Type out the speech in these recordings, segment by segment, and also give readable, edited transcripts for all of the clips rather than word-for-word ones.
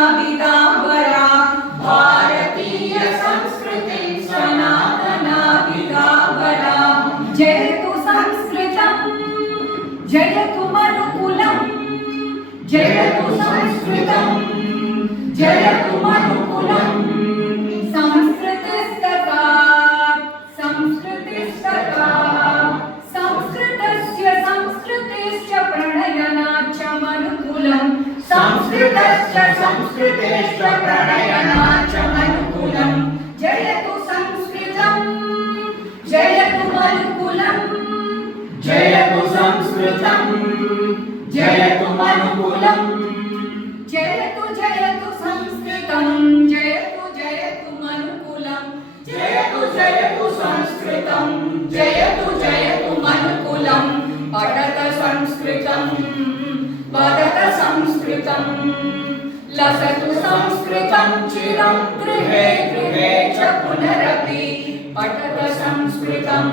सनातनाभिधावरां भारतीय संस्कृतिं सनातनाभिधावरां जयतु संस्कृतं जयतु मनुकुलं जयतु संस्कृतं जयतु मनुकुलं संस्कृतिस्तथा संस्कृतस्य संस्कृतेश्च प्रणयनाच्च मनुकुलं संस्कृतस्य संस्कृतेश्च प्रणयनाच्च मनुकुलं जयतु संस्कृतं जयतु मनुकुलं जयतु संस्कृतं जयतु मनुकुलं जयतु जयतु संस्कृतं जयतु जयतु मनुकुलं जयतु जयतु संस्कृतं जयतु जयतु मनुकुलं पठत संस्कृतं वदत संस्कृतं लसतु संस्कृतं चिरं गृहे गृहे च पुनरपि पठत संस्कृतं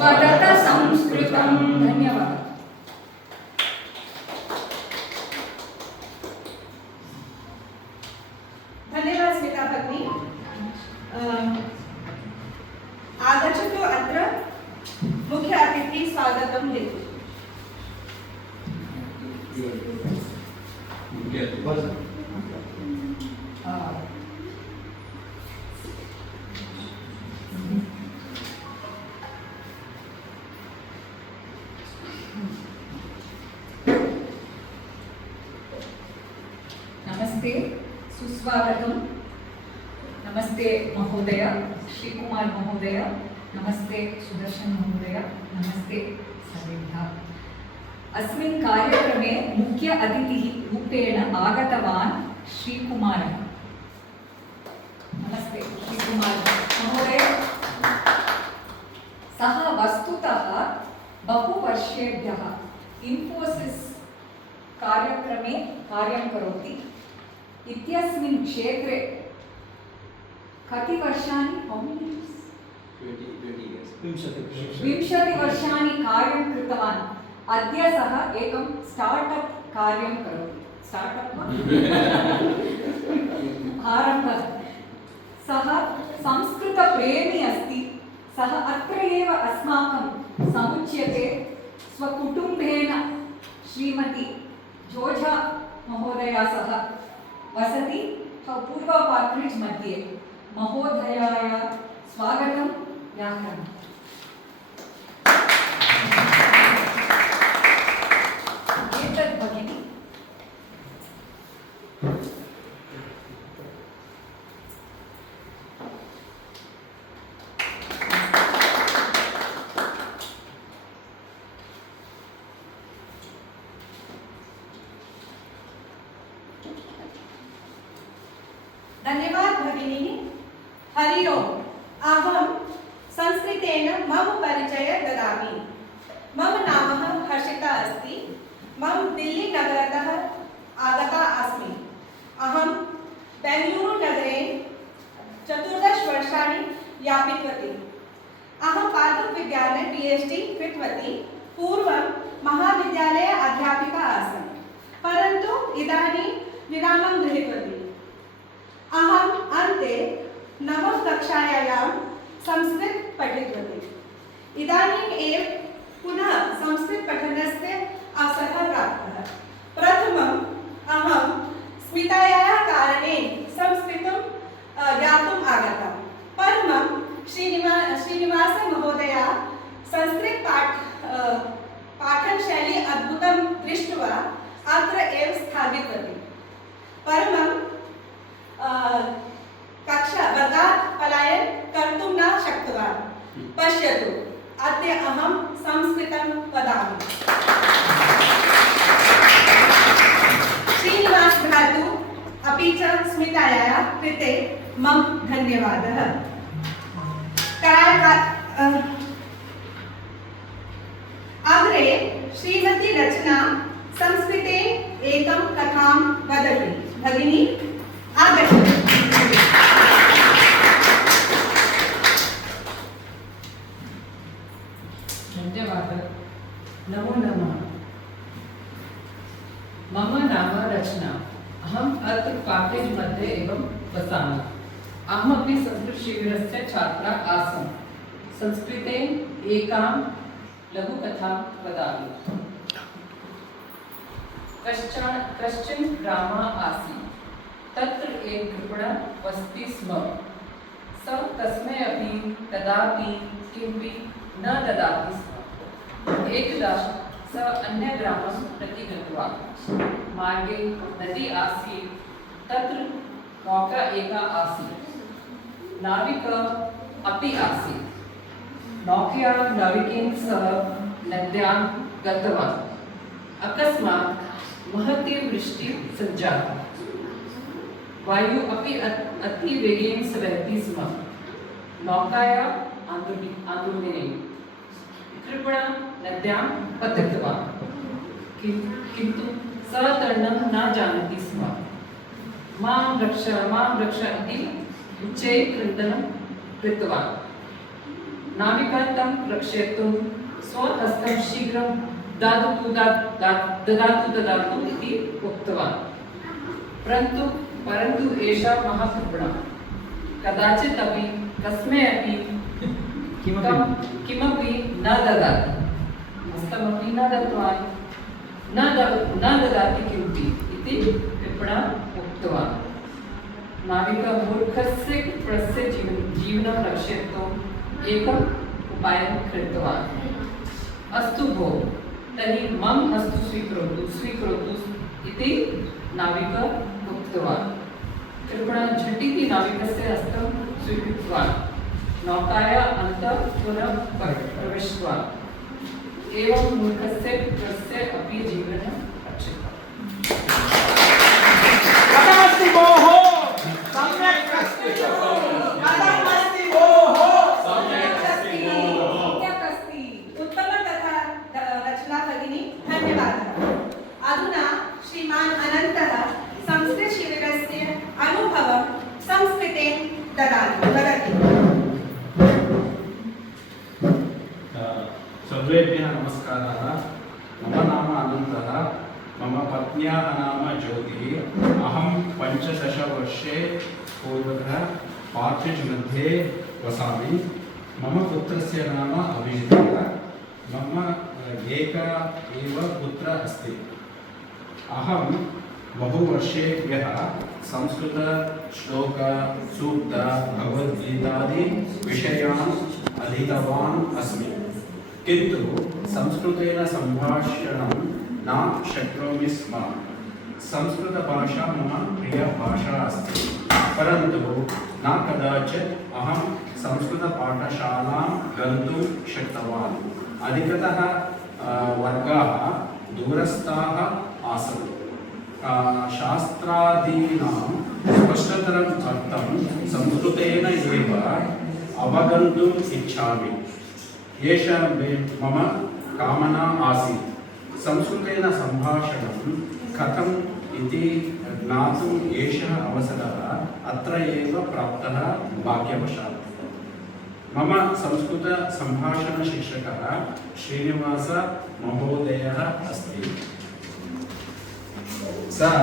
वदत संस्कृतं। धन्यवाद। धन्यवाद स्मिता भगिनी। आगच्छतु अत्र मुख्य अतिथि स्वागतं हेतु। नमस्ते, सुस्वागतम। नमस्ते महोदय, श्री कुमार महोदय, नमस्ते सुदर्शन महोदय, नमस्ते सर्वेभ्यः। अस्मिन् कार्यक्रमे मुख्य अतिथिः रूपेण आगतवान् श्री कुमारः। नमस्ते श्री कुमार महोदय। सः वस्तुतः बहुवर्षेभ्यः इन्फोसिस कार्यक्रमे कार्यं करोति। इत्यस्मिन् क्षेत्रे कति वर्षाणि 20 वर्षाणि कार्यं कृतवान्। अद्य सः एकं स्टार्टअप कार्यं करोति। स्टार्टअप आरम्भः। सः संस्कृतप्रेमी अस्ति। सः अत्र एव अस्माकं समुच्यते। स्वकुटुम्बेन श्रीमती जोझा महोदया सह वसति पूर्वा पार्क्रिड्ज् मध्ये। महोदयाय स्वागतं व्याहरम्। एतत् भगिनी धन्यवाद भगिनी। हरि ओम्। अहं संस्कृतेन मम परिचयं ददामि। मम नाम हर्षिता अस्ति। मम दिल्ली नगरतः आगता अस्मि। अहं बेङ्गलूरु नगरे 14 वर्षाणि यापितवती। अहं पादपविज्ञाने PhD कृतवती। पूर्वं महाविद्यालये अध्यापिका आसम्, परन्तु इदानीं विरामं गृहीतवती। अहम् अन्ते नवमकक्षायां संस्कृत पठितवती। इदानीम् एव पुनः संस्कृत पठनस्य अवसरः प्राप्तः। प्रथमम् अहं स्मितायाः कारणेन संस्कृतं ज्ञातुम् आगतम्। परमं श्रीनिवास महोदया संस्कृत पाठनशैली अद्भुतं दृष्ट्वा अत्र एव स्थापितवती। परमं कक्षा वर्गात् पलायनं कर्तुं न शक्तवान्। पश्यतु, अद्य अहं संस्कृतं वदामि। श्रीनिवास भ्रातु अपि च स्मितायाः कृते मम धन्यवादः। अग्रे श्रीमती रचना संस्कृते एकं कथां वदति। भगिनी आगच्छतु। धन्यवादः। नमो नमः। मम नाम रचना। अहम् तत्र काटेज् मध्ये एवं वसामि। अहमपि संस्कृतशिबिरस्य छात्रा आसम्। संस्कृते एकां लघुकथां वदामि। कश्चन ग्रामः आसीत्। तत्र एक कृपणः वसति स्म। सः कस्मै अपि कदापि किमपि न ददाति स्म। एकदा सः अन्यग्रामं प्रति गतवान्। मार्गे नदी आसीत्। तत्र नौका एका आसीत्। नाविकः अपि आसीत्। नौकया नाविकेन सह नद्यां गतवान्। अकस्मात् महती वृष्टिः सञ्जाता। वायुः अपि अतिवेगेन वहति स्म। नौकायाः आन्दोलने कृपणः नद्यां पतितवान्। किन्तु सः तरणं न जानाति स्म। मां रक्ष इति उच्चैः क्रन्दनं कृतवान्। नाविकः तं रक्षयितुं स्वहस्तं शीघ्रं ददातु इति उक्तवान्। परन्तु एषा महाकृपणा कदाचित् अपि कस्मै अपि किमपि न ददाति। हस्तमपि न दत्तवान्। न ददाति किमपि इति कृपणा उक्तवान्। नाविकः मूर्खस्य कृपणस्य जीवनं रक्षयितुम् एकम् उपायं कृतवान्। अस्तु भोः, तर्हि मम हस्तु स्वीकरोतु इति नाविकः उक्तवान्। कृपणः झटिति नाविकस्य हस्तं स्वीकृतवान्। नौकायाः अन्तः पुनः प्रविष्टवान्। एवं मूर्खस्य पुत्रस्य अपि जीवनं रक्षितम्। कथमस्ति भोः? सम्यक् अस्ति। कथमस्ति भोः? सम्यक् अस्ति। उत्तमकथा रचना भगिनी, धन्यवादः। अधुना श्रीमान् अनन्तः संस्कृतशिबिरस्य अनुभवं संस्कृतेन वदति। सर्वेभ्यः नमस्कारः। मम नाम अनन्तः। मम पत्न्याः नाम ज्योतिः। अहं 15 वर्षे पूर्वतः पार्थिज् मध्ये वसामि। मम पुत्रस्य नाम अभिजितः। मम एका एव पुत्रः अस्ति। अहं बहुवर्षेभ्यः संस्कृत श्लोक सूक्त भगवद्गीतादि विषयान् अधीतवान् अस्मि। किन्तु संस्कृतेन सम्भाषणं न शक्नोमि स्म। संस्कृतभाषा मम प्रियभाषा अस्ति। परन्तु न कदाचित् अहं संस्कृतपाठशालां गन्तुं शक्तवान्। अधिकतः वर्गाः दूरस्थाः आसन्। शास्त्रादीनां स्पष्टतरम् अर्थं संस्कृतेन एव अवगन्तुम् इच्छामि। एषा मम कामना आसीत्। संस्कृतेन सम्भाषणं कथम् इति ज्ञातुम् एषः अवसरः अत्र एव प्राप्तः भाग्यवशात्। मम संस्कृतसम्भाषणशिक्षकः श्रीनिवासमहोदयः अस्ति। सः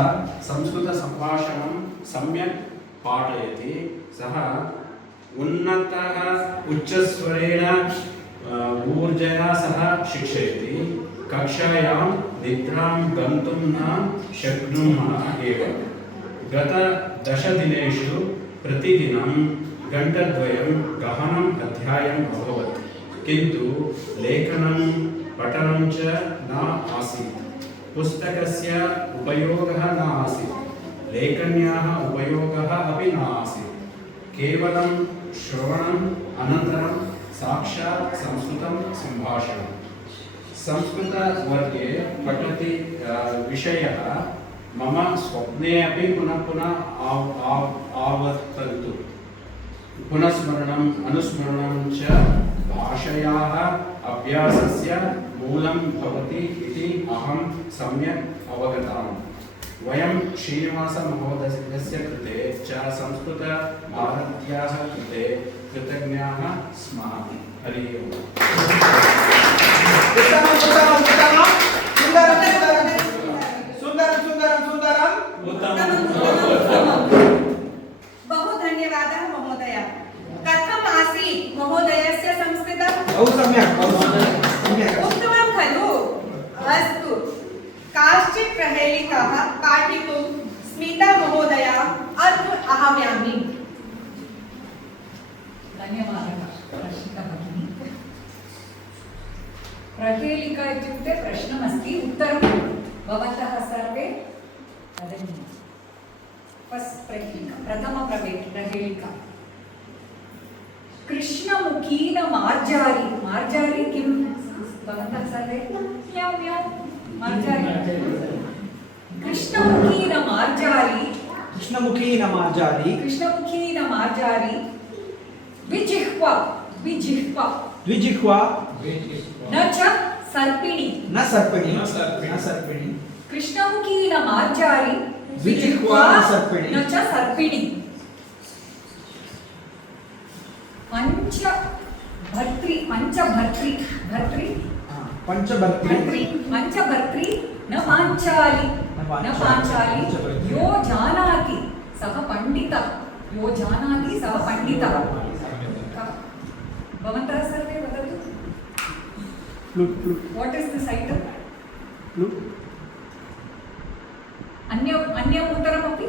संस्कृतसम्भाषणं सम्यक् पाठयति। सः उच्चस्वरेण ऊर्जया सह शिक्षयति। कक्षायां निद्रां गन्तुं न शक्नुमः एव। गत 10 दिनेषु प्रतिदिनं घण्टाद्वयं गहनम् अध्ययनम् अभवत्। किन्तु लेखनं पठनं च न आसीत्। पुस्तकस्य उपयोगः न आसीत्। लेखन्याः उपयोगः अपि न आसीत्। केवलं श्रवणम् अनन्तरं साक्षात् संस्कृतं सम्भाषणम्। संस्कृतवर्गे पठति विषयः मम स्वप्ने अपि पुनः आवर्तन्ते। पुनस्मरणम् अनुस्मरणं च भाषायाः अभ्यासस्य मूलं भवति इति अहं सम्यक् अवगतवान्। वयं श्रीनिवासमहोदयस्य कृते च संस्कृतभारत्याः कृते कृतज्ञाः स्मः। हरि ओम्। सुन्दरं। आह्वयामि। धन्यवादः रक्षिता भगिनी। प्रहेलिका इत्युक्ते प्रश्नमस्ति, उत्तरं भवन्तः सर्वे वदनीयम्। फस्ट् प्रहेलिका, प्रहेलिका। कृष्णमुखीन मार्जारी। मार्जारी किं? भवन्तः सर्वे म्याव् म्याव् मार्जारी। कृष्णमुखीन मार्जारी। कृष्णमुखीन मार्जारी। कृष्णमुखीन मार्जारी। द्विजिह्वा। द्विजिह्वा। द्विजिह्वा। न च सर्पिणी। न सर्पिणी। न सर्पिणी। कृष्णमुखीन मार्जारी। द्विजिह्वा न सर्पिणी। न च सर्पिणी। पंचभर्त्री। पंचभर्त्री। भर्त्री। पंचभर्त्री। पंचभर्त्री न पांचाली। न पांचाली। यो जानाति सः पंडितः। यो जानाति सः पंडितः। भवन्तः सर्वे वदतु। What is this item? अन्यम् उत्तरमपि?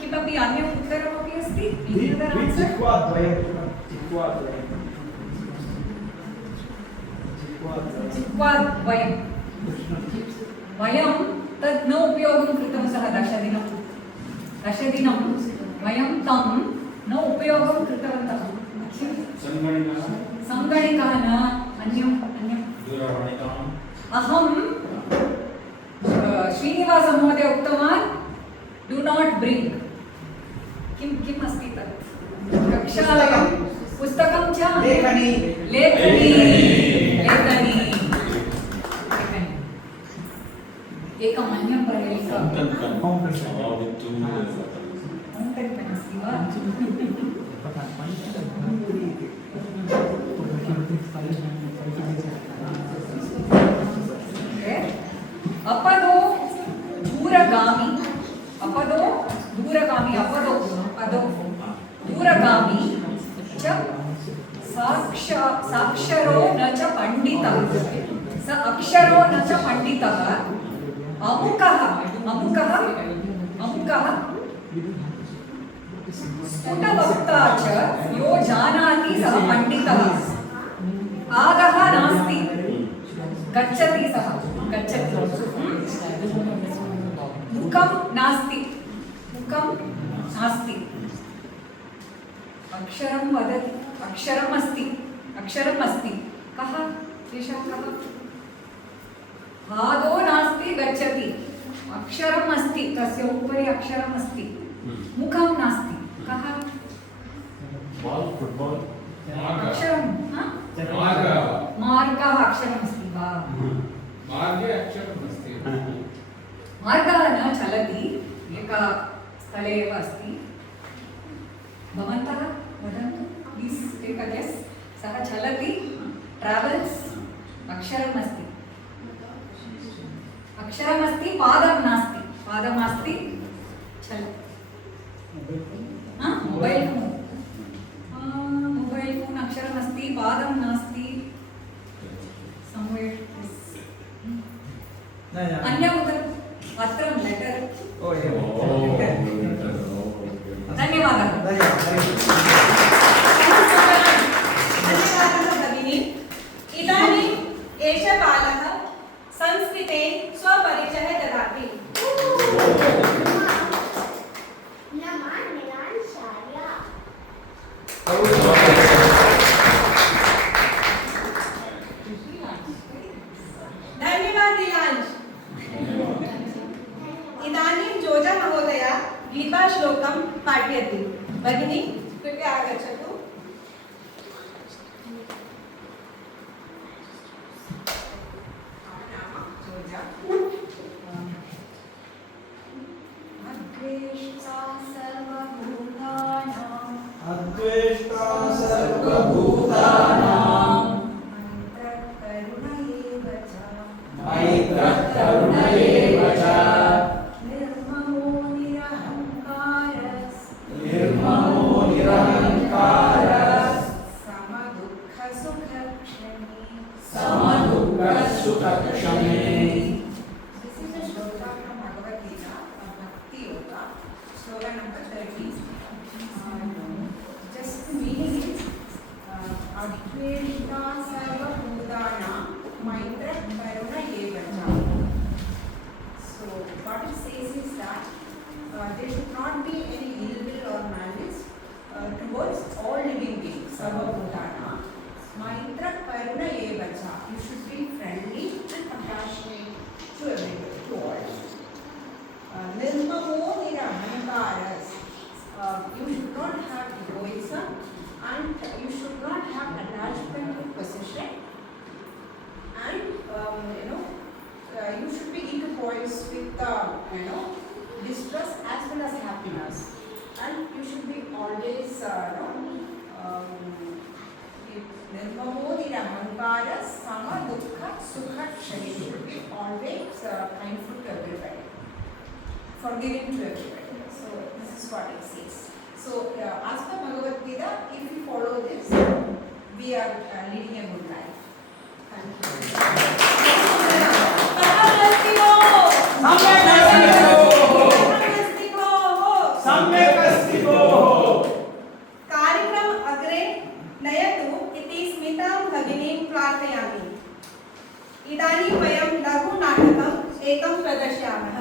किमपि अन्यम् उत्तरमपि अस्ति? जिह्वाद्वयम्। वयं तद् न उपयोगं कृतवन्तः दशदिनं वयं तं न उपयोगं कृतवन्तः। सङ्गणिकः न, अन्यम् अहं श्रीनिवासमहोदय उक्तवान् डु नाट् ब्रिङ्ग्। किम् अस्ति तत्? प्रक्षालकं, पुस्तकं च लेखनी। एकम् अन्यं प्रहेलिका। फौण्टेन् पेन् अस्ति वा? अपदो दूरगामी। दूरगामी च साक्षरो न च पंडितः। स अक्षरो न च पंडितः। अमुकः स्फुटवक्ता च यो जानाति सः पंडितः। आगः नास्ति, गच्छति सः। मुखं नास्ति। अक्षरं वदति। अक्षरम् अस्ति। कः? एषः कः? पादो नास्ति, गच्छति। अक्षरम् अस्ति, तस्य उपरि अक्षरम् अस्ति। मुखं नास्ति। कः? अक्षरं मार्गः अक्षरमस्ति वा? मार्गः न चलति, एकः स्थले एव अस्ति। भवन्तः वदन्तु, प्लीस् टेक् अ गेस्। सः चलति, ट्रावेल्स्। अक्षरमस्ति, पादं नास्ति। चलति। मोबैल् फोन् अक्षरमस्ति, पादं नास्ति। अन्यम् पत्रं, लेटर्। धन्यवादः भगिनी। इदानीम् एषः बालः संस्कृते स्वपरिचयः ददाति। धन्यवाद नीलांश। इदानीं जोजा महोदया गीताश्लोकं पाठयति। भगिनी कृपया आगच्छतु। अद्वेष्टा सर्वभूतानां मैत्रः करुण एव च निर्ममो निरहङ्कारः समदुःखसुखक्षमे Maitra Karuna Yevacha. So what it says is that there should not be any ill will or malice towards all living beings. Sarvabhutana. Maitra Karuna Yevacha. You should be friendly and compassionate to everybody, to all. Nirmamo Nirahankaras. You should not have egoism and you should not have attachment to possession. And you should be equipoise with distress as well as happiness, and you should be always nirmamo nirahankara sama dukkha sukha kshani. You should be always kindful to everybody, forgiving to everybody. So this is what it says. So as per Bhagavad Gita, if we follow this, we are leading a good life. कार्यक्रम अग्रे नयतु इति स्मितां भगिनीं प्रार्थयामि। इदानीं वयं लघु नाटकम् एकं प्रदर्शयामः।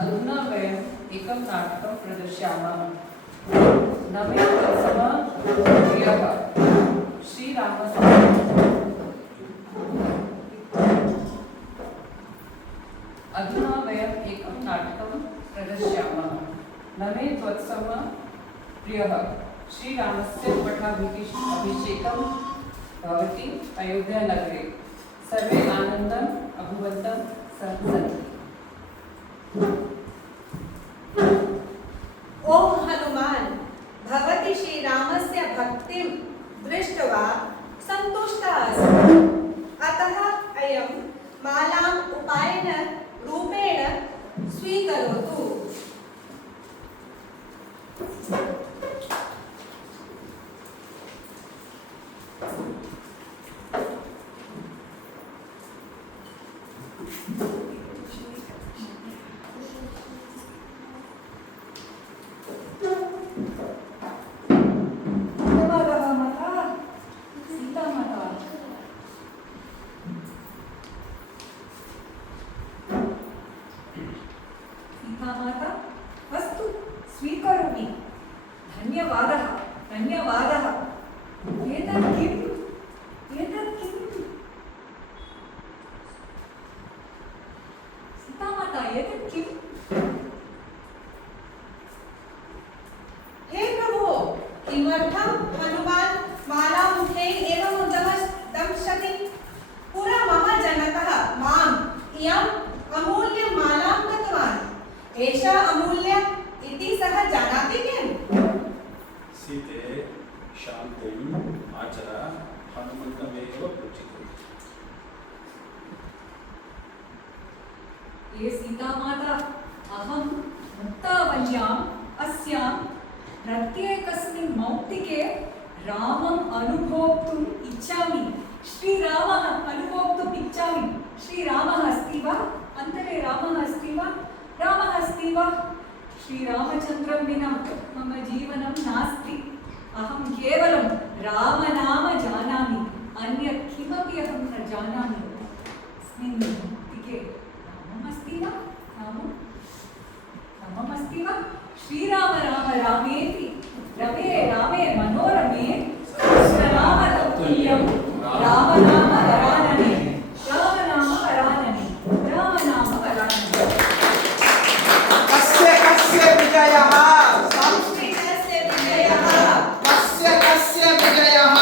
अधुना वयम् एकं नाटकं प्रदर्शयामः। नवे वत्सः प्रियः श्रीरामस्य। अधुना वयम् एकं नाटकं प्रदर्शयामः। नवे वत्सः प्रियः श्रीरामस्य पट्टाभिषेकं भवति अयोध्यानगरे। सर्वे आनन्दम् अभवन्तः सन्ति। ओ हनुमान, भवती श्रीरामस्य भक्तिं दृष्ट्वा सन्तुष्टः अस्मि। अतः अयं मालाम् उपायन रूपेण स्वीकरोतु। माता अस्तु स्वीकरोमि। धन्यवादः धन्यवादः। एतत् किम्? एतत् किम्? सीतामाता एतत् किम्? हे प्रभु, किमर्थं हनुमान् मालामुखे एवं दंशति? पुरा मम जनकः माम् इयम् अमूल्यं मालां दत्तवान्। एषा अमूल्य इति सः जानाति किम्? सीते शान्तिम् आचर हनुमन्तमेव पृच्छतु। ये सीतामाता, अहं मुक्तावल्याम् अस्यां प्रत्येकस्मिन् मौक्तिके रामम् अनुभोक्तुम् इच्छामि। श्रीरामः अनुभोक्तुम् इच्छामि। श्रीरामः अस्ति वा? अन्तरे रामः अस्ति वा? रामः अस्ति वा? श्रीरामचन्द्रं विना मम जीवनं नास्ति। अहं केवलं रामनाम जानामि, अन्यत् किमपि अहं न जानामि। अस्मिन् मौक्तिके राममस्ति वा? राममस्ति वा? श्रीराम राम रामेति रमे रामे मनोरमे सहस्रनाम तत्तुल्यं रामनाम वरानने रामनाम वरानने रामनाम वरानने। कस्य विजयः? संस्कृतस्य विजयः। कस्य विजयः?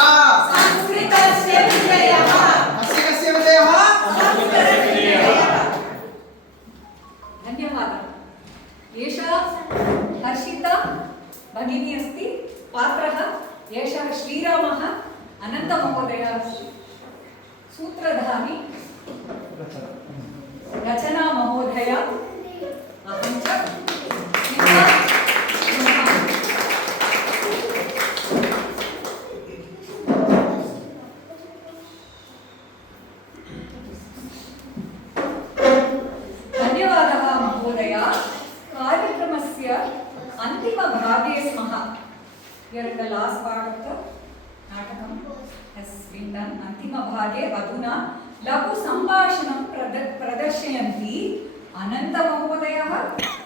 संस्कृतस्य विजयः। कस्य विजयः? संस्कृतस्य विजयः। धन्यवादः। एषा हर्षिता भगिनी अस्ति पात्रः एषः श्रीरामः अनन्तमहोदयः अस्ति सूत्रधारी रचना महोदय अहं च स्मिता ब्रह्मा। धन्यवादः महोदय कार्यक्रमस्य अन्तिमभागे स्मः। Here in the last part of the नाटकं has been done. अन्तिमभागे अधुना लघु सम्भाषणं प्रदर्शयन्ति अनन्तमहोदयः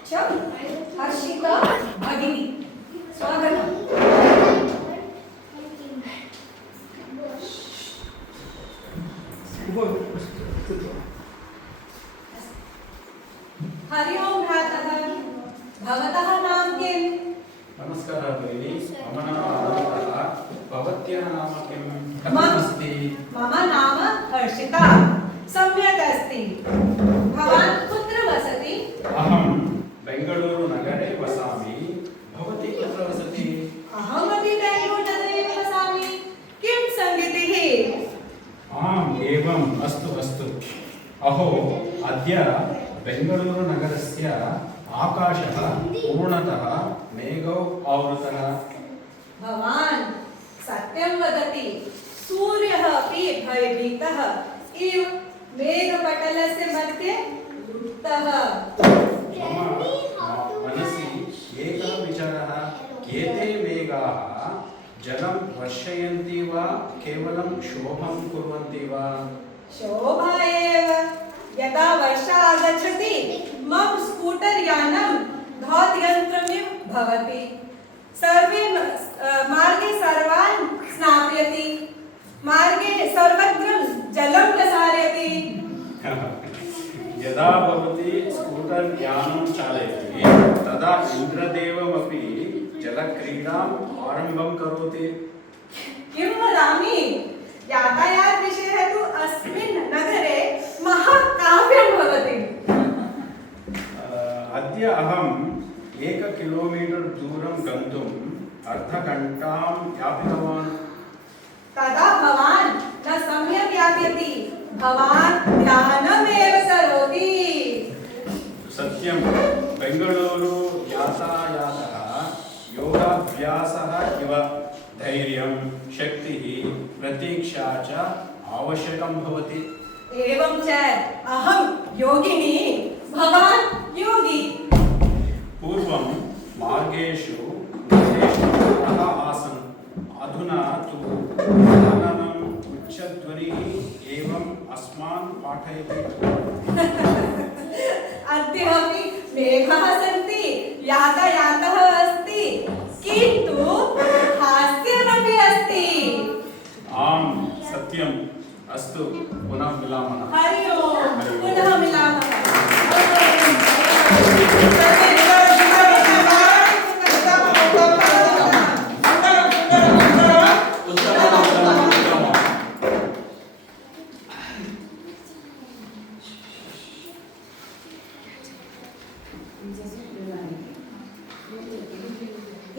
च हर्षिता भगिनी। स्वागतम्। हरि ओम भ्रातः, भवतः नाम किम्? नमस्कारः भगिनी, मम नाम अनन्तः। भवत्याः नाम किं? कथमस्ति? मम नाम हर्षिता। सम्यक् अस्ति। भवान् कुत्र वसति? अहं बेङ्गळूरुनगरे वसामि। भवती कुत्र वसति? अहमपि बेङ्गळूरुनगरे वसामि। किं सङ्गतिः? आम् एवम्, अस्तु अस्तु। अहो, अद्य बेङ्गळूरुनगरस्य आकाशः पूर्णतः मेघौ आवृतः। भवान् सत्यं वदति। सूर्यः अपि भयभीतः इव मेघपटलस्य मध्ये लुप्तः। मम मनसि एकः विचारः, एते मेघाः जलं वर्षयन्ति वा केवलं शोभं कुर्वन्ति वा? शोभा एव। यदा वर्षा आगच्छति मम स्कूटर यानं धौतयन्त्रमिव भवति। मार्गे सर्वान् स्नापयति। मार्गे सर्वत्र जलं प्रसारयति। यदा भवती स्कूटर यानं चालयति तदा इन्द्रदेवमपि जलक्रीडाम् आरम्भं करोति। किं वदामि? यातायातविषयः तु अस्मिन् नगरे महाकाव्यं भवति। अद्य अहम् 1 किलोमीटर् दूरं गन्तुम् अर्धघण्टां यापितवान्। तदा भवान् न सम्यक् यापयति। भवान् ध्यानमेव करोति। सत्यं, बेङ्गळूरु यातायातः योगाभ्यासः इव। धैर्यं, शक्तिः, प्रतीक्षा च आवश्यकं भवति। एवं च अहं योगिनी, भवान् योगी। पूर्वं मार्गेषु निर्देष्टः आसन्, अधुना तु गाननम्, उच्चध्वनिः एवम् अस्मान् पाठयति। अद्य अपि मेघाः सन्ति, यातायातः अस्ति, किन्तु हास्यमपि अस्ति। आम् सत्यम्। अस्तु, पुनः मिलामः। हरि ओम्, पुनः मिलामः।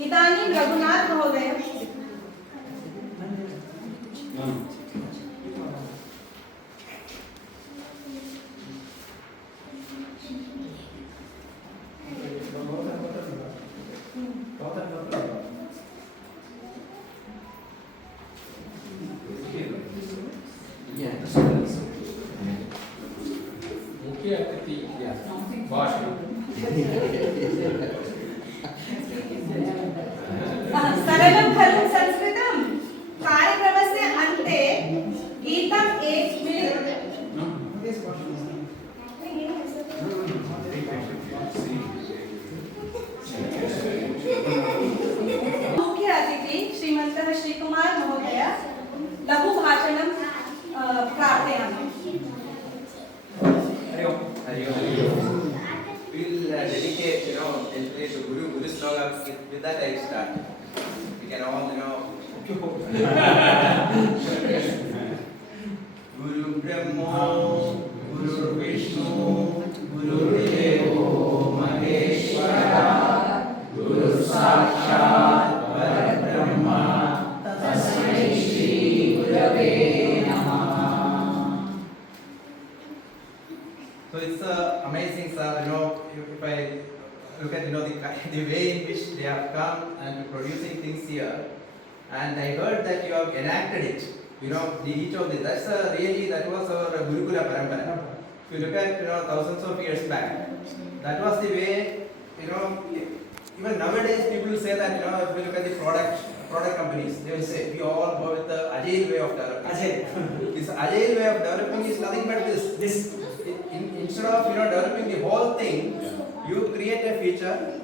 इदानीं रघुनाथ महोदय। मुख्य अतिथि भाषण। सरलं खलु संस्कृतं। कार्यक्रमस्य अन्ते गीतम् 1 मिनिट्। मुख्य अतिथि श्रीमन्तः श्रीकुमार महोदय लघु भाषणं प्रार्थयामि। We'll dedicate, especially to Guru slogan. With that, I start. We can all, Guru Brahma, Guru Vishnu, Guru Devo Maheshwara. the way in which they have come and producing things here. And I heard that you have enacted it. You know, each of this. That was our Gurukula Parampara. If you look at thousands of years back, that was the way. Even nowadays people say that if you look at the product companies, they will say we all go with the agile way of developing. This agile way of developing is nothing but this. Instead of developing the whole thing, you create a feature,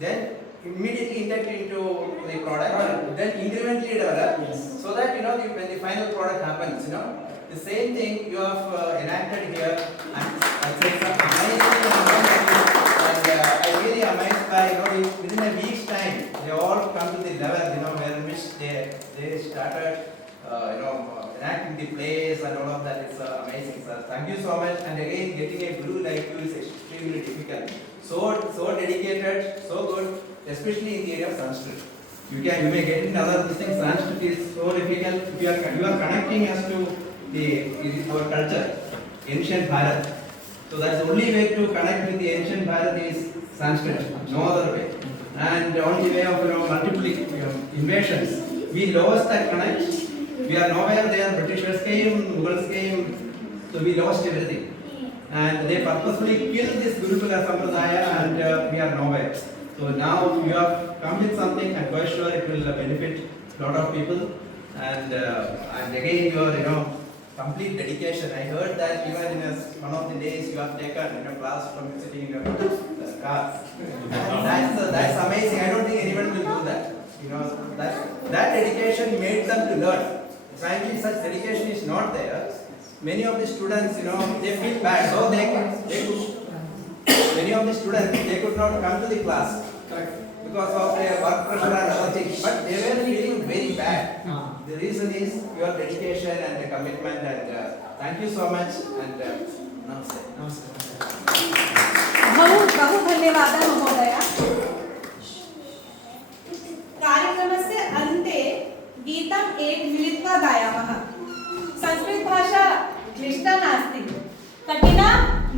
then immediately integrate into the product, then incrementally develop, so that when the final product happens, the same thing you have enacted here, and it's amazing. And I really amazed by within a week's time they all come to the level where in which they started enacting the plays and all of that. It's amazing, sir. Thank you so much. And again, getting a guru like you is extremely difficult. So dedicated, so good, especially in the area of Sanskrit. You may get in other things. Sanskrit is so difficult. You are connecting us to our culture, ancient Bharat. So that's the only way to connect with the ancient Bharat is Sanskrit, no other way. And on the way of multiple invasions, we lost that connect. We are nowhere there. Britishers came, Mughals came, so we lost everything. And they purposefully killed this Gurukula Sampradaya, and we are nowhere. So now you have come with something, and for sure it will benefit a lot of people. And again, your complete dedication. I heard that even in one of the days you have taken class from sitting in your car. That's amazing. I don't think anyone will do that. That dedication made them to learn. Frankly, such dedication is not there. Many of the students, they feel bad. So many of the students, they could not come to the class because of their work pressure and other things. But they were feeling very bad. The reason is your dedication and the commitment. And thank you so much. And namaste. बहु धन्यवादः महोदय। कार्यक्रमस्य अन्ते गीतम् एक मिलित्वा गायामः। संस्कृत भाषा क्लिष्टा नास्ति, कठिना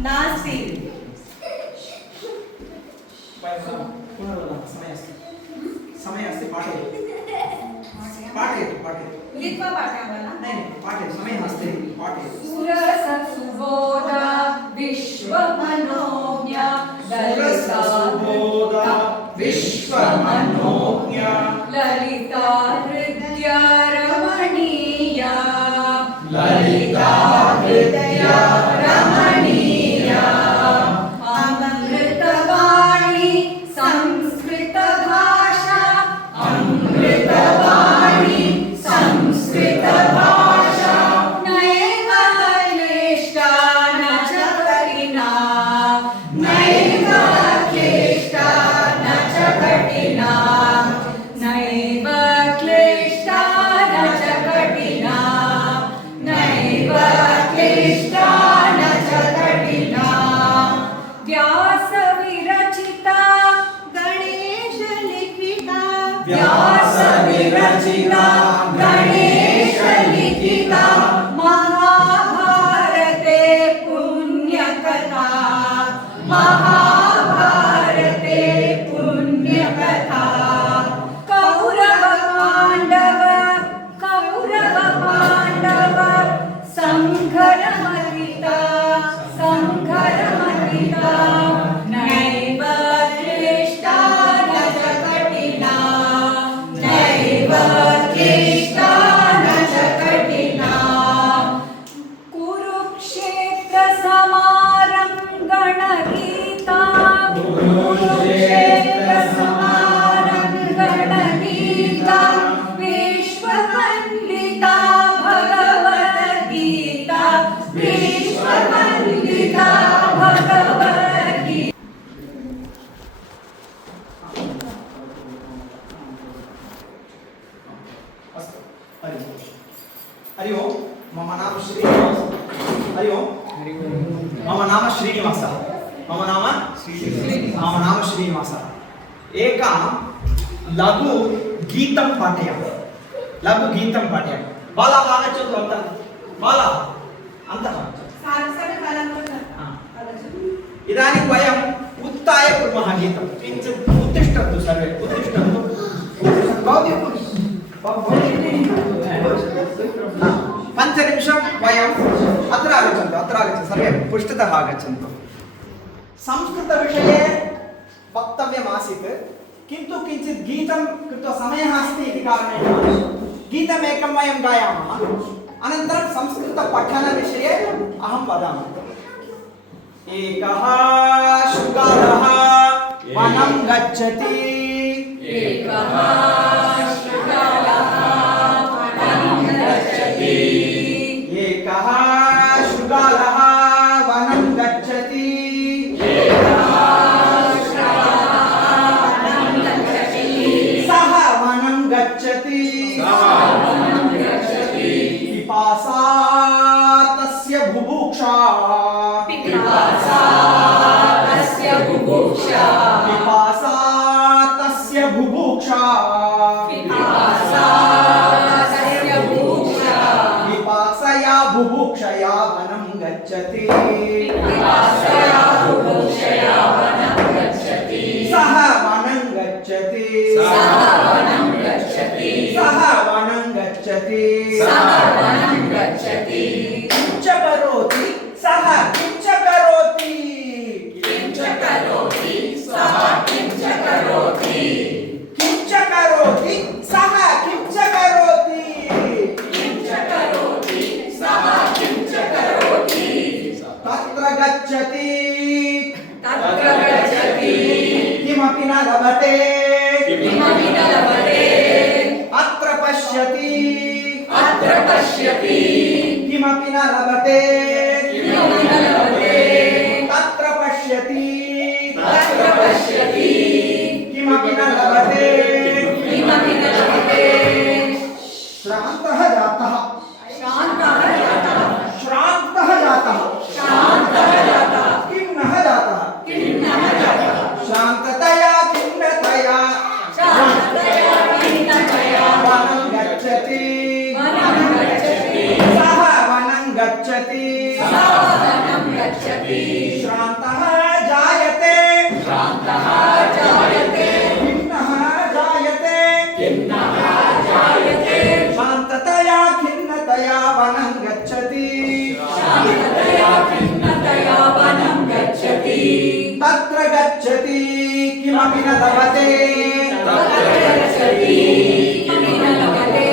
नास्ति। समय अस्ति पाठयतु मिलित्वा पाठयामः। नहीं पाठयतु समयः अस्ति पाठयतु। सुरसुबोधा विश्वमनोज्ञा विश्वमनोज्ञा ललिता हृद्या रमणीया ललिता हृद्या रमणीया अमृतवाणी संस्कृत भाषा अमृतवाणी संस्कृत भाषा नैव क्लिष्टा न च कठिना नैव क्लिष्टा न च कठिना नैव क्लिष्टा न च कठिना नैव क्लिष्टा न च कठिना व्यासविरचिता गणेश लिखिता व्यासविरचिता गणेश लिखिता महाभारते पुण्यकथा महाभारते पुण्यकथा कौरव पांडव संघर्मतिता नैव क्लिष्टा न च कठिना नैव क्लिष्टा न च कठिना कुरुक्षेत्र समारंगणगीता विश्ववन्दिता भगवद्गीता विश्ववन्दिता भगवद्गीता अस्तु हरि ओम मम नाम श्रीनिवास हरि ओम मम नाम श्रीनिवासः मम नाम श्रीनिवासः एकं लघु गीतं पाठयामि बालाः आगच्छन्तु अन्तः बालाः अन्तः इदानीं वयम् उत्थाय कुर्मः गीतं किञ्चित् पृष्ठतः आगच्छन्तु। संस्कृतविषये वक्तव्यमासीत्, किन्तु किञ्चित् गीतं कृत्वा समयः अस्ति इति कारणेन गीतमेकं वयं गायामः, अनन्तरं संस्कृतपठनविषये अहं वदामि। एकः शृगालः वनं गच्छति, एकः शृगालः वनं गच्छति, एकः शृगालः वनं गच्छति, सः वनं गच्छति, पिपासा तस्य बुभुक्षा, पिपासा तस्य बुभुक्षा, पिपासा तस्य बुभुक्षा, पिपासा तस्य बुभुक्षा, पिपासया बुभुक्षया वनं गच्छति, पिपासया बुभुक्षया वनं गच्छति, सः वनं गच्छति, सः वनं गच्छति, सः वनं गच्छति, सः वनं गच्छति, किं च करोति सः किं च करोति, किं च करोति सः किं च करोति, किं च करोति सः किं च करोति, किं च करोति सः किं च करोति, तत्र गच्छति तत्र गच्छति, किमपि न लभते, किमपि न लभते, अत्र पश्यति, अत्र पश्यति, किमपि न लभते, किमपि न लभते, तत्र पश्यति, तत्र पश्यति, किमपि न लभते, किमपि न लभते, श्रान्तः जातः, शान्तः जातः, श्रान्तः जातः, शान्तः जातः, खिन्नः जातः, खिन्नः जातः, शान्ततया खिन्नतया शान्ततया खिन्नतया वनं गच्छति, वनं गच्छति, सः वनं गच्छति, सः वनं गच्छति, श्रान्तः जायते, शान्तः जायते, खिन्नः जायते, खिन्नः जायते, शान्ततया खिन्नतया वनं गच्छति, शान्ततया खिन्नतया वनं गच्छति, तत्र गच्छति किमपि न लभते, तत्र गच्छति, किमपि न लभते,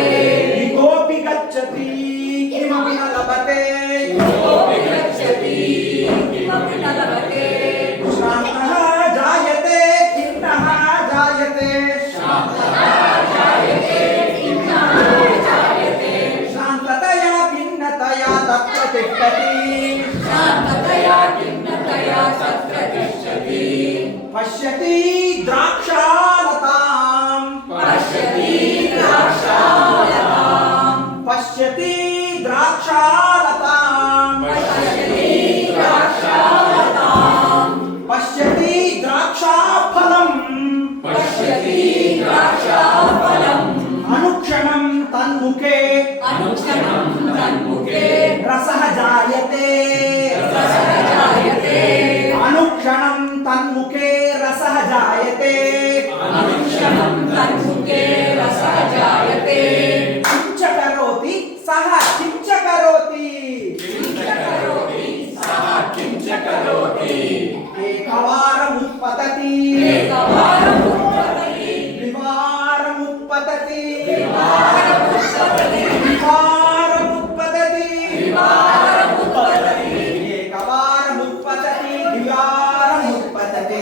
इतोऽपि गच्छति किमपि न लभते, कोऽपि गच्छति, किमपि न लभते, श्रान्तः जायते खिन्नः जायते, शान्तः जायते, खिन्नः जायते, शान्ततया खिन्नतया तत्र तिष्ठति, शान्ततया खिन्नतया तत्र तिष्ठति, पश्यति द्राक्षालताम्, पश्यति द्राक्षालताम्, पश्यति द्राक्षालताम्, पश्यति द्राक्षालताम्, पश्यति द्राक्षाफलम्, पश्यति द्राक्षाफलम्, अनुक्षणं तन्मुखे अनुक्षणं तन्मुखे रसः जायते, रसः जायते, अनुक्षणं तन्मुखे रसः जायते, अनुक्षणं तन्मुखे रसः जायते, किं च करोति सः किं च करोति, किं च करोति सः किं च करोति, एकवारमुत्पतति, एकवारम् उत्पतति, द्विवारमुत्पतति, द्विवारमुत्पतति, द्विवारमुत्पतति, द्विवारमुत्पतति, एकवारमुत्पतति द्विवारमुत्पतति,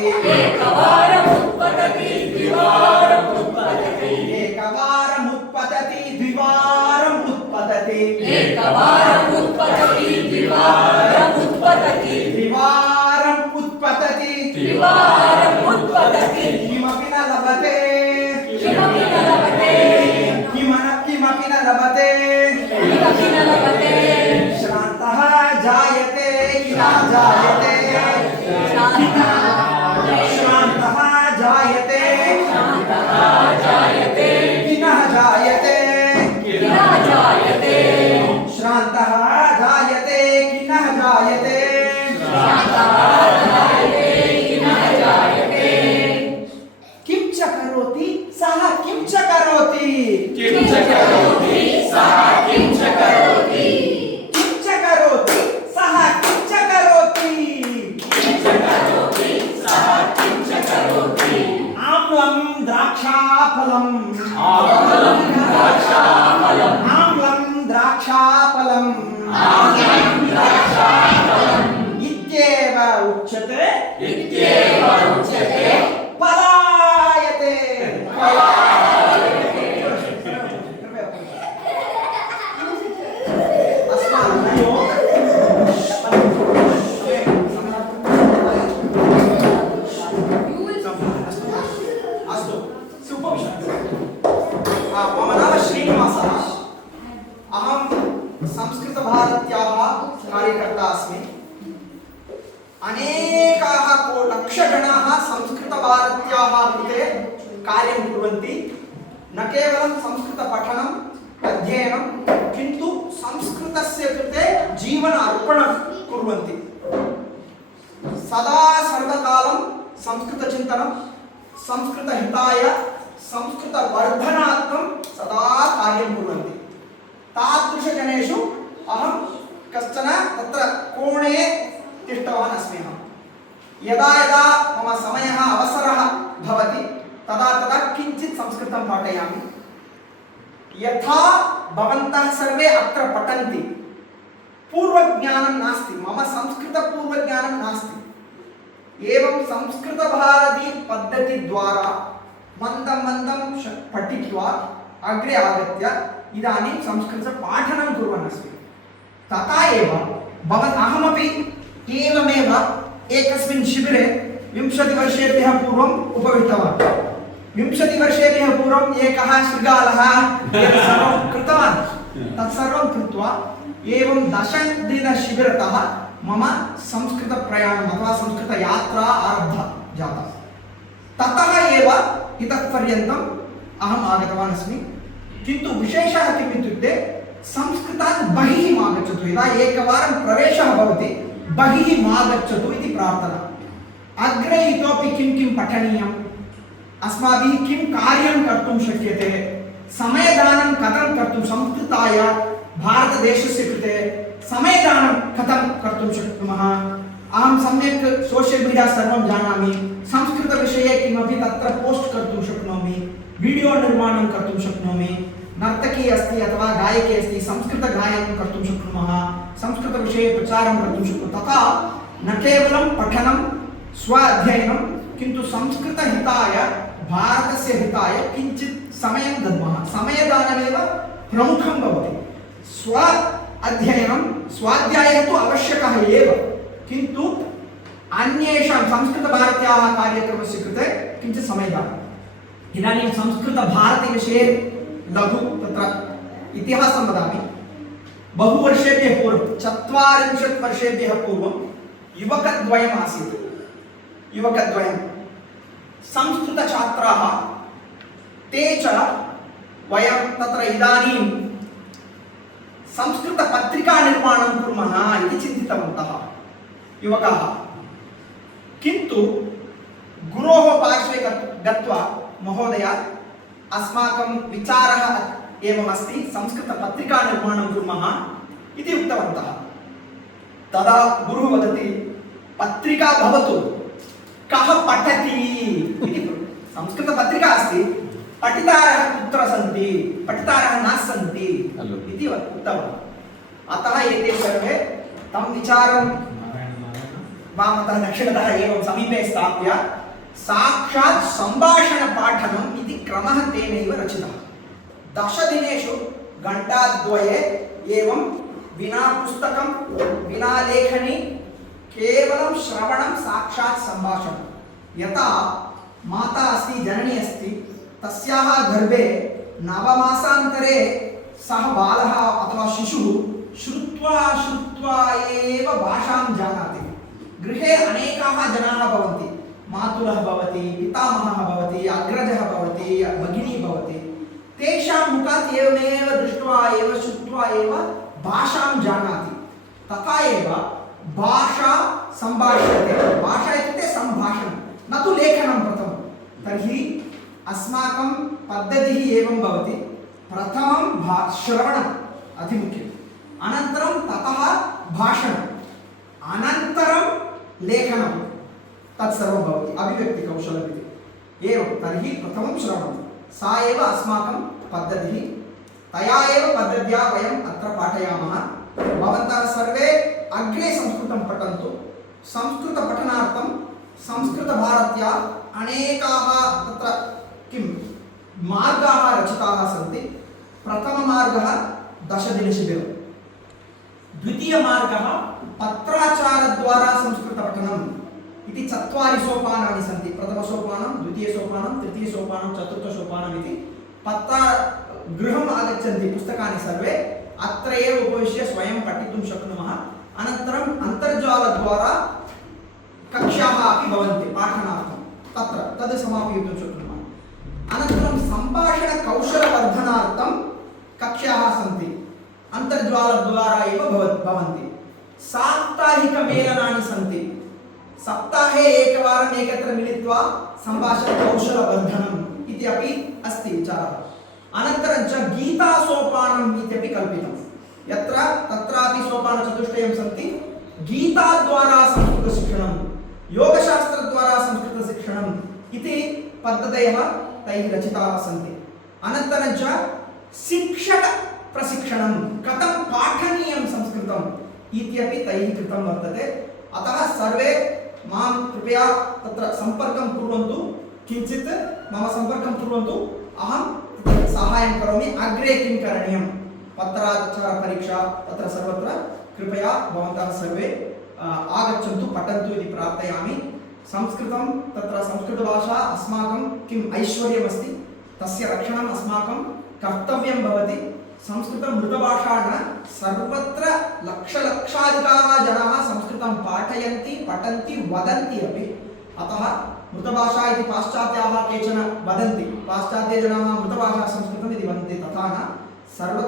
एकवारमुत्पतति, द्विवारमुत्पतति, एकवारमुत्पतति द्विवारमुत्पतति, एकवारमुत्पतति, द्विवारमुत्पतति, द्विवारम् उत्पतति, द्विवारमुत्पतति, किमपि न लभते, किमपि न लभते, किमपि न लभते, किमपि न लभते, श्रान्तः जायते किनः जायते, श्रान्तः जायते जायते, किनः जायते, किनः जायते, श्रान्तः जायते किनः जायते, किनः जायते, किं च करोति सः किं च करोति, किं च करोति सः किं च करोति, किं च करोति सः किं च करोति, द्राक्षाफलम् आम्लं द्राक्षाफलम् इत्येव उच्यते पलायते अस्तु मम नाम श्रीनिवासः अहं संस्कृतभारत्याः कार्यकर्ता अस्मि अनेकाः लक्षजनाः संस्कृतभारत्याः कृते कार्यं कुर्वन्ति न केवलं संस्कृतपठनम् अध्ययनं किन्तु संस्कृतस्य कृते जीवन अर्पणं कुर्वन्ति सदा सर्वकालं संस्कृतचिन्तनं संस्कृतहिताय संस्कृतवर्धनार्थं सदा कार्यं कुर्वन्ति तादृशजनेषु अहं कश्चन तत्र कोणे तिष्ठवान् अस्मि अहं यदा यदा मम समयः अवसरः भवति तदा तदा किञ्चित् संस्कृतं पाठयामि यथा भवन्तः सर्वे अत्र पठन्ति पूर्वज्ञानं नास्ति मम संस्कृतपूर्वज्ञानं नास्ति एवं संस्कृतभारती पद्धतिद्वारा मन्दं मन्दं पठित्वा अग्रे आगत्य इदानीं संस्कृतपाठनं कुर्वन् अस्मि तथा एव अहमपि एवमेव एकस्मिन् शिबिरे 20 वर्षेभ्यः पूर्वम् उपविष्टवान् 20 वर्षेभ्यः पूर्वम् एकः शृगालः सर्वं कृतवान् तत्सर्वं कृत्वा एवं 10 दिनशिबिरतः मम संस्कृतप्रयाणम् अथवा संस्कृतयात्रा आरब्धा जाता ततः एव इतः पर्यन्तम् अहम् आगतवान् अस्मि किन्तु विशेषः किम् इत्युक्ते संस्कृतात् बहिः मा गच्छतु यदा एकवारं प्रवेशः भवति बहिः मा गच्छतु इति प्रार्थना अग्रे इतोपि किं किं पठनीयम् अस्माभिः किं कार्यं कर्तुं शक्यते समयदानं कथं कर्तुं संस्कृताय भारतदेशस्य कृते समयदानं कथं कर्तुं शक्नुमः अहं सम्यक् सोशल मीडिया सर्वं जानामि संस्कृतविषये किमपि तत्र पोस्ट कर्तुं शक्नोमि वीडियो निर्माणं कर्तुं शक्नोमि नर्तकी अस्ति अथवा गायकी अस्ति संस्कृतगायनं कर्तुं शक्नुमः संस्कृतविषये प्रचारं कर्तुं शक्नुमः तथा न केवलं पठनं स्व अध्ययनं किन्तु संस्कृतहिताय भारतस्य हिताय किञ्चित् समयं दद्मः समयदानमेव प्रमुखं भवति स्व अध्ययनं स्वाध्यायः तु आवश्यकः एव किन्तु अन्येषां संस्कृतभारत्याः कार्यक्रमस्य कृते किञ्चित् समयदानम् इदानीं संस्कृतभारतीविषये लघु तत्र इतिहासं वदामि बहु वर्षेभ्यः पूर्वं 40 वर्षेभ्यः पूर्वं युवकद्वयम् आसीत् युवकद्वयं संस्कृतछात्राः ते च वयं तत्र इदानीं संस्कृतपत्रिका निर्माणं कुर्मः इति चिन्तितवन्तः युवकाः किन्तु गुरोः पार्श्वे गत्वा महोदय अस्माकं विचारः एवमस्ति संस्कृतपत्रिका निर्माणं कुर्मः इति उक्तवन्तः तदा गुरुः वदति पत्रिका भवतु कः पठति इति संस्कृतपत्रिका अस्ति पठितारः कुत्र सन्ति पठितारः न सन्ति इति उक्तवान् अतः एते सर्वे तं विचारं वामतः दक्षिणतः एवं समीपे स्थाप्य साक्षात् सम्भाषणपाठनम् इति क्रमः तेनैव रचितः 10 दिनेषु घण्टाद्वये एवं विना पुस्तकं विना लेखनी केवलं श्रवणं साक्षात् सम्भाषणं यथा माता अस्ति जननी अस्ति तस्याः गर्भे 9 मासान्तरे सः बालः अथवा शिशुः श्रुत्वा श्रुत्वा एव भाषां जानाति गृहे अनेकाः जनाः भवन्ति मातुलः भवति पितामहः भवति अग्रजः भवति भगिनी भवति तेषां मुखात् एवमेव दृष्ट्वा एव श्रुत्वा एव भाषां जानाति तथा एव भाषा सम्भाष्यते भाषा इत्युक्ते सम्भाषणं न तु लेखनं प्रथमं तर्हि अस्माकं पद्धतिः एवं भवति प्रथमं श्रवणम् अतिमुख्यम् अनन्तरं ततः भाषणम् अनन्तरं लेखनं तत्सर्वं भवति अभिव्यक्तिकौशलम् इति एवं तर्हि प्रथमं शृण्वन्तु सा एव अस्माकं पद्धतिः तया एव पद्धत्या वयम् अत्र पाठयामः भवन्तः सर्वे अग्रे संस्कृतं पठन्तु संस्कृतपठनार्थं संस्कृतभारत्या अनेकाः तत्र किं मार्गाः रचिताः सन्ति प्रथममार्गः 10 दिनशिबिरं द्वितीयमार्गः पत्राचारद्वारा संस्कृतपठनम् इति 4 सोपानानि सन्ति प्रथमसोपानं द्वितीयसोपानं तृतीयसोपानं चतुर्थसोपानम् इति गृहम् आगच्छन्ति पुस्तकानि सर्वे अत्र एव उपविश्य स्वयं पठितुं शक्नुमः अनन्तरम् अन्तर्जालद्वारा कक्ष्याः अपि भवन्ति पाठनार्थं तद् समापयितुं शक्नुमः अनन्तरं सम्भाषणकौशलवर्धनार्थं कक्ष्याः सन्ति अन्तर्जालद्वारा एव भवन्ति साप्ताहिकमेलनानि सन्ति सप्ताहे एकवारम् एकत्र मिलित्वा सम्भाषणकौशलवर्धनम् इति अपि अस्ति विचारः अनन्तरं च गीतासोपानम् इत्यपि कल्पितं यत्र तत्रापि सोपानचतुष्टयं सन्ति गीताद्वारा संस्कृतशिक्षणं योगशास्त्रद्वारा संस्कृतशिक्षणम् इति पद्धतयः तैः रचिताः सन्ति अनन्तरं च शिक्षकप्रशिक्षणं कथं पाठनीयं संस्कृतम् इत्यपि तैः कृतं वर्तते अतः सर्वे मां कृपया तत्र सम्पर्कं कुर्वन्तु किञ्चित् मम सम्पर्कं कुर्वन्तु अहं साहाय्यं करोमि अग्रे किं करणीयं पत्राचारपरीक्षा तत्र सर्वत्र कृपया भवन्तः सर्वे आगच्छन्तु पठन्तु इति प्रार्थयामि संस्कृतं तत्र संस्कृतभाषा अस्माकं किम् ऐश्वर्यमस्ति तस्य रक्षणम् अस्माकं कर्तव्यं भवति संस्कृतं मृतभाषा न सर्वत्र लक्षाधिकाः जनाः संस्कृतं पाठयन्ति पठन्ति वदन्ति अपि अतः मृतभाषा इति पाश्चात्याः केचन वदन्ति पाश्चात्यजनाः मृतभाषा संस्कृतम् इति वदन्ति तथा न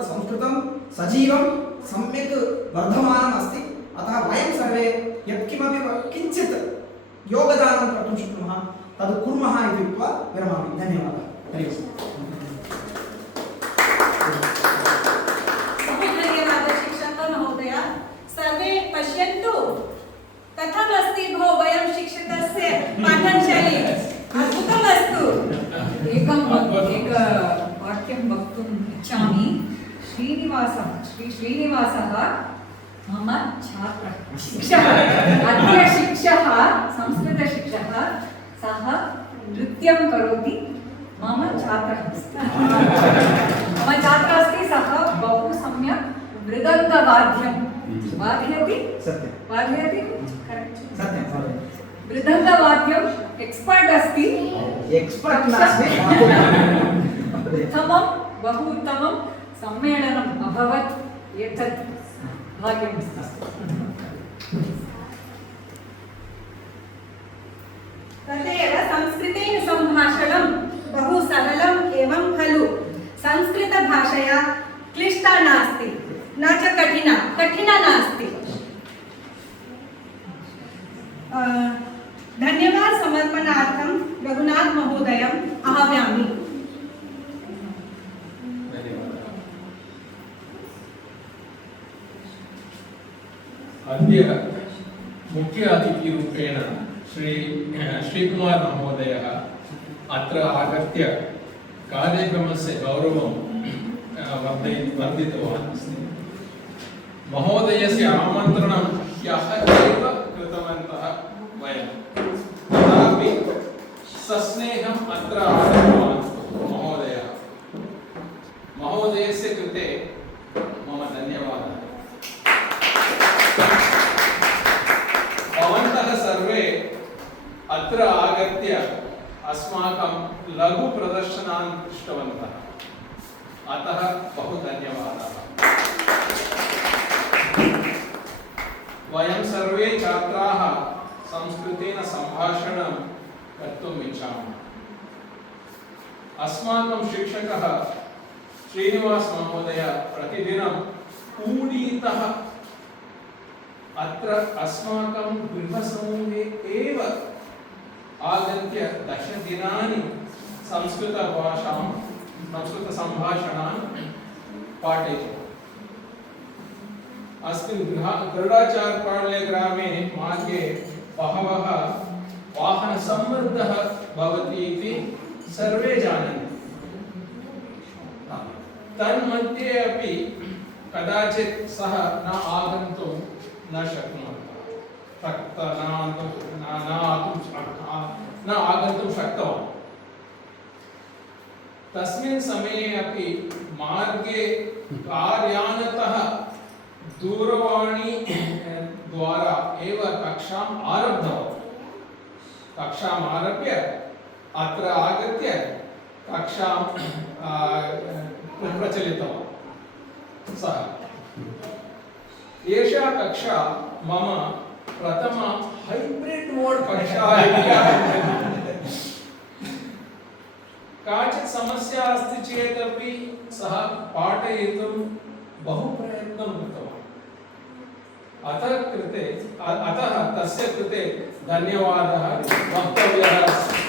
संस्कृतं सजीवं सम्यक् वर्धमानम् अस्ति अतः वयं सर्वे यत्किमपि किञ्चित् योगदानं कर्तुं शक्नुमः तद् कुर्मः इति उक्त्वा विरमामि धन्यवादः हरि ओम् धन्यवादः शिक्षक महोदय सर्वे पश्यन्तु कथमस्ति भो वयं शिक्षकस्य पाठनशैली अद्भुतमस्तु एक वाक्यं वक्तुम् इच्छामि श्रीनिवासः मम छात्रः शिक्षकः अद्य शिक्षकः संस्कृतशिक्षकः सः नृत्यं करोति मम छात्रः अस्ति मम छात्रः अस्ति सः बहु सम्यक् मृदङ्गवाद्यं वादयति मृदङ्गवाद्यं एक्स्पर्ट् अस्ति एक्स्पर्ट् नास्ति बहु उत्तमं सम्मेलनम् अभवत् एतत् भाग्यम् तथैव संस्कृतेन सम्भाषणं बहु सरलम् एवं खलु संस्कृतभाषया क्लिष्टा नास्ति न च कठिना नास्ति धन्यवाद समर्पणार्थं रघुनाथ महोदयम् आह्वयामि अद्य मुख्य अतिथिरूपेण श्रीकुमार महोदयः अत्र आगत्य कार्यक्रमस्य गौरवं वर्धितवान् अस्ति महोदयस्य आमन्त्रणं ह्यः एव कृतवन्तः वयं तथापि सस्नेहम् अत्र आगतवान् महोदयस्य कृते मम धन्यवादः भवन्तः सर्वे अत्र आगत्य अस्माकं लघु प्रदर्शनान् दृष्टवन्तः अतः बहु धन्यवादाः वयं सर्वे छात्राः संस्कृतेन सम्भाषणं कर्तुम् इच्छामः अस्माकं शिक्षकः श्रीनिवास महोदय प्रतिदिनं कूडीतः अत्र अस्माकं गृहसमूहे एव आगत्य 10 दिनानि संस्कृतसम्भाषणान् पाठयति अस्मिन् गरुडाचार्यपाಳ್ಯ ग्रामे मार्गे बहवः वाहनसम्मर्दः भवति इति सर्वे जानन्ति। तन्मध्ये अपि कदाचित् सः न आगन्तुं न शक्नुवन्तः, न आगन्तुं शक्तवान्। तस्मिन् समये अपि मार्गे कार्यानतः दूरवाणी द्वारा एव कक्षाम् आरब्धवान्। कक्षाम् आरभ्य अत्र आगत्य कक्षां प्रचलितवान् सः। एषा कक्षा मम प्रथमा हाइब्रिड मोड कक्षा इति। काचित् समस्या अस्ति चेदपि सः पाठयितुं बहु प्रयत्नं कृतवान्। अतः तस्य कृते धन्यवादः वक्तव्यः अस्ति।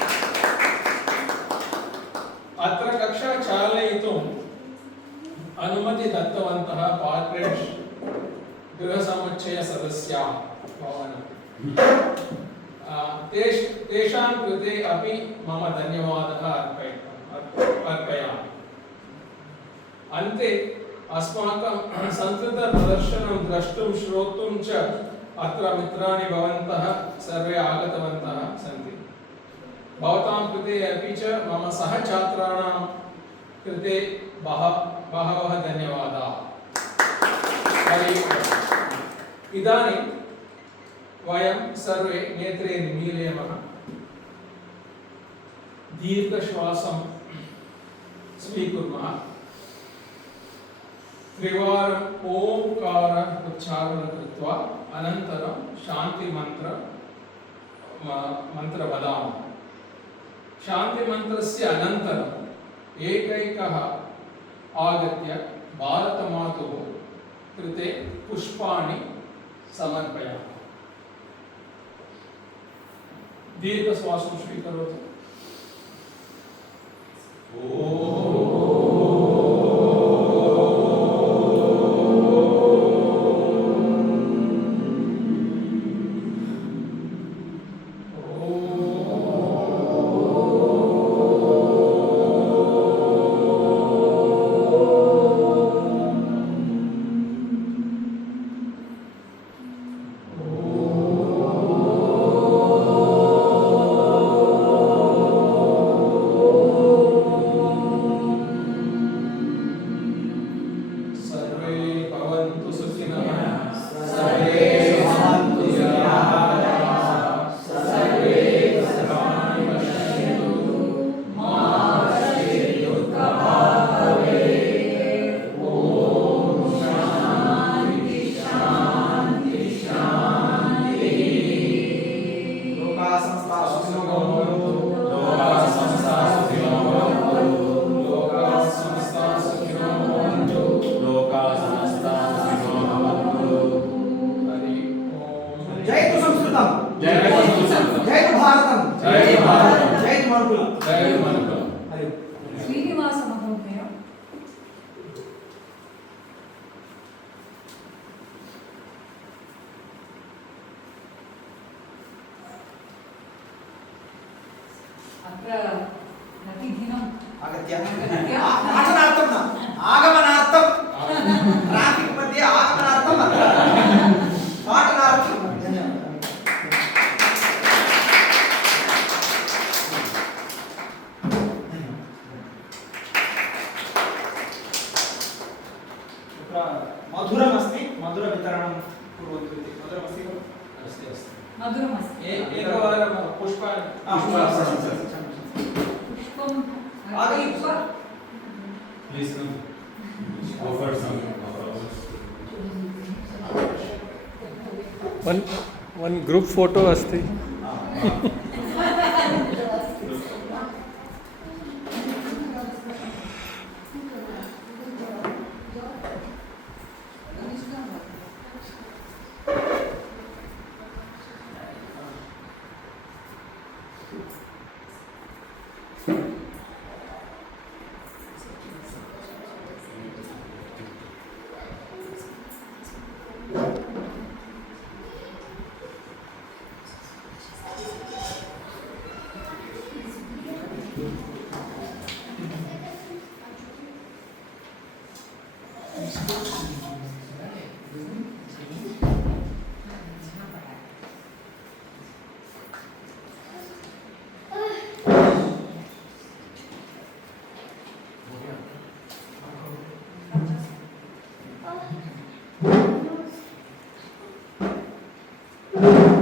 अत्र कक्षा चालयितुम् अनुमति दत्तवन्तः पार्ट्रेड् गृहसमुच्चय सदस्याः भवन्ति। तेषां कृते अपि मम धन्यवादः अर्पयामि। अन्ते अस्माकं संस्कृतप्रदर्शनं द्रष्टुं श्रोतुं च अत्र मित्राणि भवन्तः सर्वे आगतवन्तः सन्ति। भवतां कृते अपि च मम सहछात्राणां कृते बहवः धन्यवादाः। इदानीं वयं सर्वे नेत्रे निमीलयामः, दीर्घश्वासं स्वीकुर्मः, त्रिवारम् ओंकार उच्चारणं कृत्वा अनन्तरं शान्तिमन्त्र वदामः। शान्तिमन्त्रस्य अनन्तरम् एकैकः आगत्य भारतमातुः कृते पुष्पाणि समर्पयामः। दीर्घश्वासं स्वीकरोतु। श्रीनिवास महोदय, अत्र प्रतिदिनम् आगत्य पाठनार्थं न आगमनार्थं ट्राफिक् मध्ये आगमनार्थं पाठनार्थं मधुरमस्ति, मधुरवितरणं कुर्वन्तु इति। मधुरमस्ति खलु? अस्ति अस्ति। मधुरमस्ति। एकवारं पुष्पाणि पुष्पं आगत्य Please come. Offer some. one group photo अस्ति। धन्यवादः।